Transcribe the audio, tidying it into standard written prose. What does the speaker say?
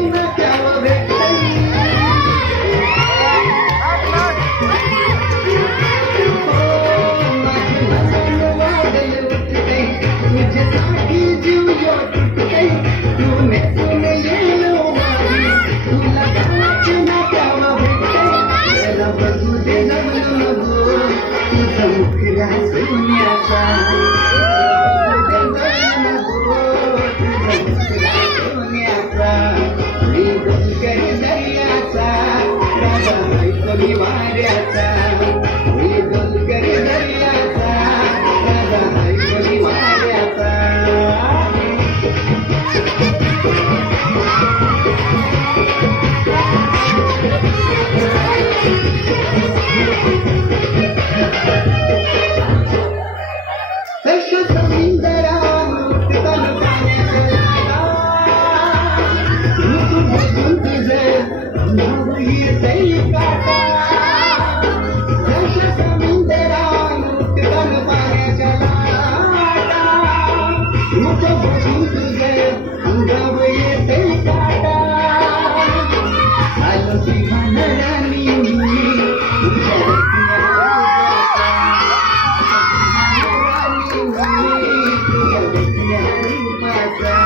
नात्यावर भेटतंय. माझी मनान वादळ उठते, तुझ्यासाठी जीव यो तुटते. तू नेसून येलो माझी, तुला गावाच्या नात्यावर भेटतंय. त्याला बघू दे नवलं गो, तुझा मुखला सोन्याचा. वाऱ्याचा मी डोंगर दर्याचा, राजा ऐकली वाऱ्याचा. तश समुंदरात तल पाण्याचा तू बघून तुझं नाव येतंय काटा. Bye.